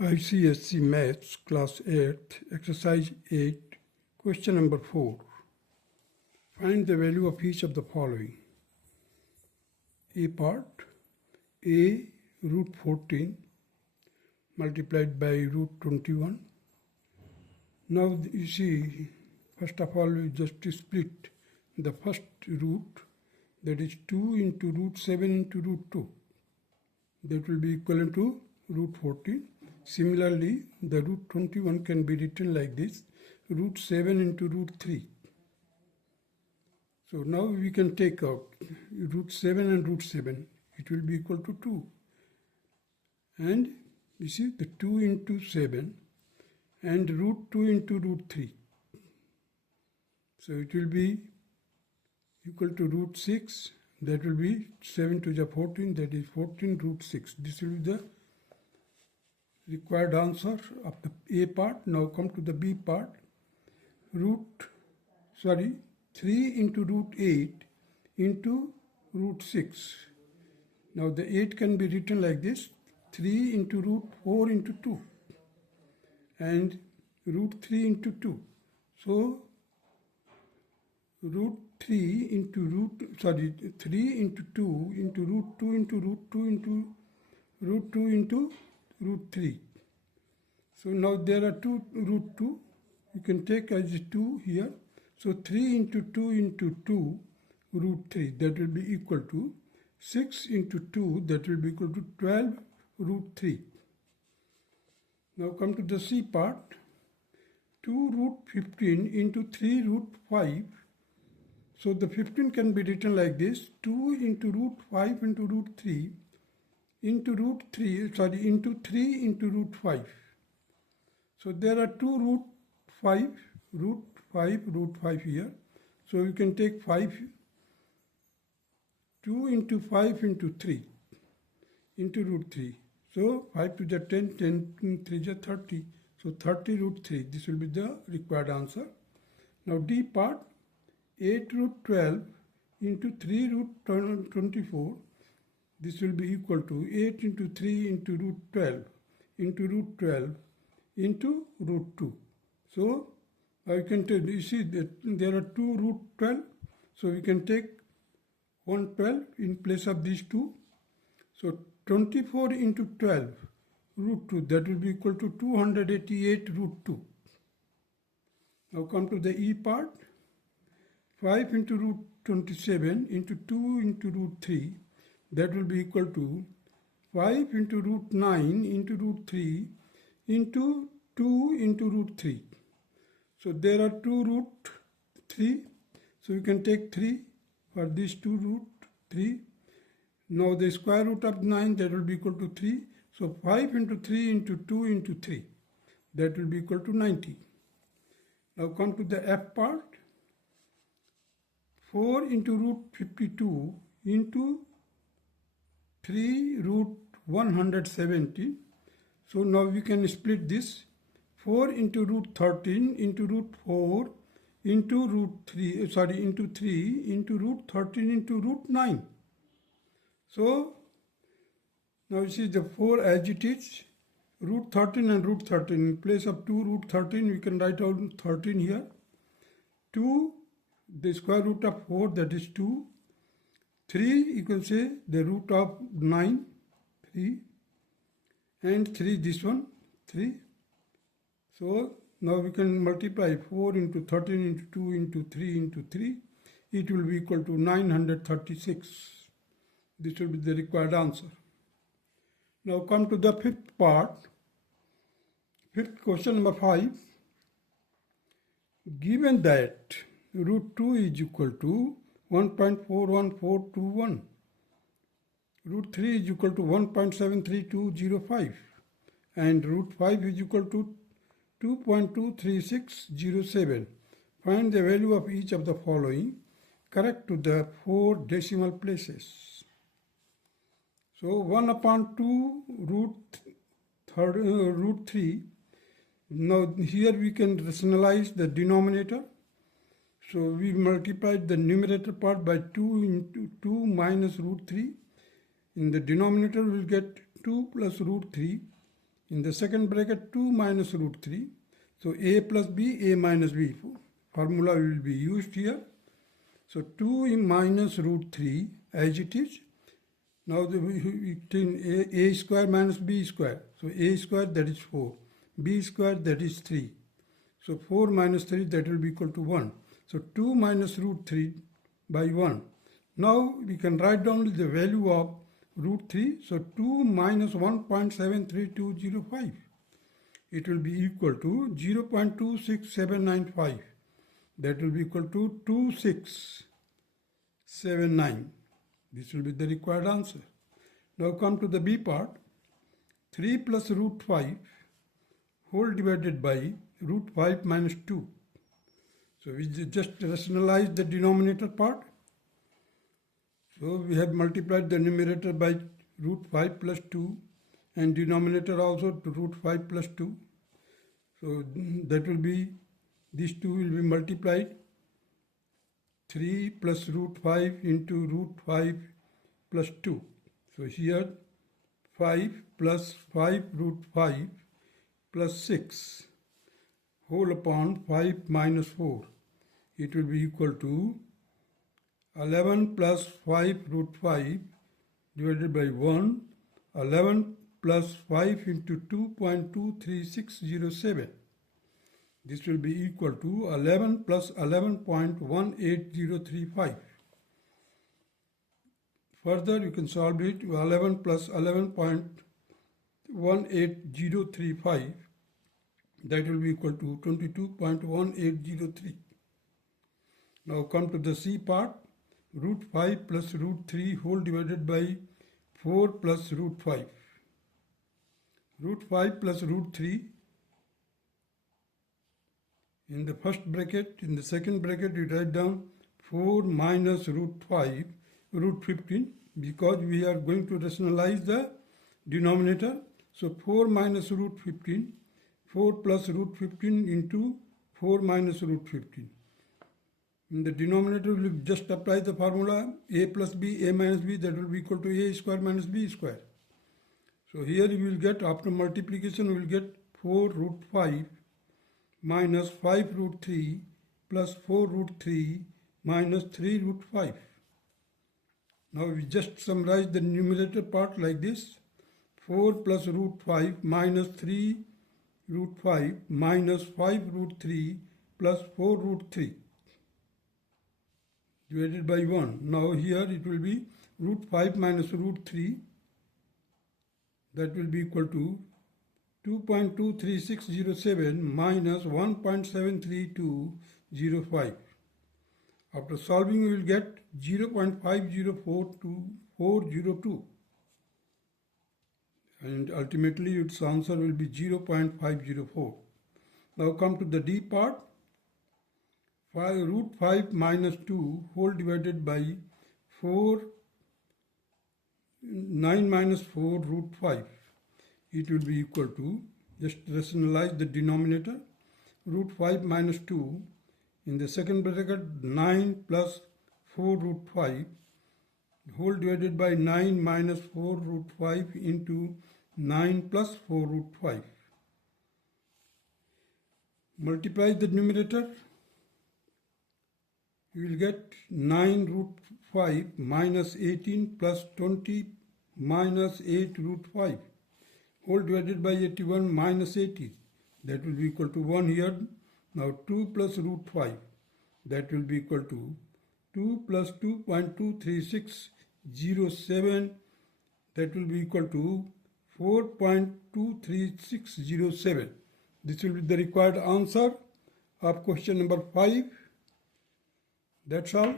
ICSE Maths Class 8, Exercise 8, Question number 4. Find the value of each of the following. A part, A root 14 multiplied by root 21. Now you see, first of all we just split the first root, that is 2 into root 7 into root 2. That will be equivalent to root 14. Similarly, the root 21 can be written like this, root 7 into root 3. So now we can take out root 7 and root 7. It will be equal to 2. And you see the 2 into 7 and root 2 into root 3. So it will be equal to root 6. That will be 7 to the 14, that is 14 root 6. This will be the required answer of the A part. Now come to the B part. 3 into root 8 into root 6. Now the 8 can be written like this, 3 into root 4 into 2 and root 3 into 2. So root 3 into 3 into 2 into root 2 into root 2 into root 2 into root 3. So now there are two root 2. You can take as 2 here. So 3 into 2 into 2 root 3. That will be equal to 6 into 2. That will be equal to 12 root 3. Now come to the C part. 2 root 15 into 3 root 5. So the 15 can be written like this. 2 into root 5 into root 3 into root 3, into 3 into root 5. So there are two root 5 here. So you can take 5, 2 into 5 into 3 into root 3. So 5 to the 10, 10 to 3 is 30. So 30 root 3. This will be the required answer. Now D part, 8 root 12 into 3 root 24. This will be equal to 8 into 3 into root 12 into root 12 into root 2. So I can tell, you see that there are two root 12. So we can take 112 in place of these two. So 24 into 12 root 2, that will be equal to 288 root 2. Now come to the E part. 5 into root 27 into 2 into root 3. That will be equal to 5 into root 9 into root 3 into 2 into root 3. So there are two root 3. So you can take 3 for these two root 3. Now the square root of 9, that will be equal to 3. So 5 into 3 into 2 into 3. That will be equal to 90. Now come to the F part. 4 into root 52 into 3 root 170. So now we can split this. 4 into root 13 into root 4 into root 3, into 3 into root 13 into root 9. So now you see the 4 as it is, root 13 and root 13. In place of 2 root 13, we can write out 13 here. 2, the square root of 4, that is 2. 3, you can say the root of 9, 3. And 3, this one, 3. So now we can multiply 4 into 13 into 2 into 3 into 3. It will be equal to 936. This will be the required answer. Now come to the fifth part. Fifth question number 5. Given that root 2 is equal to 1.41421. Root 3 is equal to 1.73205. And root 5 is equal to 2.23607. Find the value of each of the following correct to the 4 decimal places. So 1 upon 2 root 3. Now here we can rationalize the denominator. So we multiplied the numerator part by 2 into 2 minus root 3. In the denominator we will get 2 plus root 3 In the second bracket, 2 minus root 3. So a plus b, a minus b. Formula will be used here. So 2 minus root 3 as it is. Now a square minus b square. So a square, that is 4. B square, that is 3. So 4 minus 3, that will be equal to 1. So 2 minus root 3 by 1. Now we can write down the value of root 3. So 2 minus 1.73205. It will be equal to 0.26795. That will be equal to 2679. This will be the required answer. Now come to the B part. 3 plus root 5 whole divided by root 5 minus 2. So we just rationalize the denominator part. So we have multiplied the numerator by root 5 plus 2 and denominator also to root 5 plus 2. So that will be, these two will be multiplied. 3 plus root 5 into root 5 plus 2. So here 5 plus 5 root 5 plus 6 whole upon 5 minus 4. It will be equal to 11 plus 5 root 5 divided by 1. 11 plus 5 into 2.23607. This will be equal to 11 plus 11.18035. Further, you can solve it. 11 plus 11.18035. That will be equal to 22.1803. Now come to the C part. Root 5 plus root 3 whole divided by 4 plus root 5. Root 5 plus root 3 in the first bracket. In the second bracket, you write down 4 minus root 5, root 15, because we are going to rationalize the denominator. So 4 minus root 15, 4 plus root 15 into 4 minus root 15. In the denominator, we will just apply the formula a plus b, a minus b, that will be equal to a square minus b square. So here you will get, after multiplication, we will get 4 root 5 minus 5 root 3 plus 4 root 3 minus 3 root 5. Now we just summarize the numerator part like this. 4 plus root 5 minus 3 root 5 minus 5 root 3 plus 4 root 3 divided by 1. Now here it will be root 5 minus root 3. That will be equal to 2.23607 minus 1.73205. After solving, we will get 0.504202. And ultimately its answer will be 0.504. Now come to the D part. Root 5 minus 2 whole divided by 9 minus 4 root 5. It will be equal to, just rationalize the denominator, root 5 minus 2 in the second bracket, 9 plus 4 root 5 whole divided by 9 minus 4 root 5 into 9 plus 4 root 5. Multiply the numerator. You will get 9 root 5 minus 18 plus 20 minus 8 root 5 whole divided by 81 minus 80. That will be equal to 1 here. Now 2 plus root 5. That will be equal to 2 plus 2.23607. That will be equal to 4.23607. This will be the required answer of question number 5. That's all.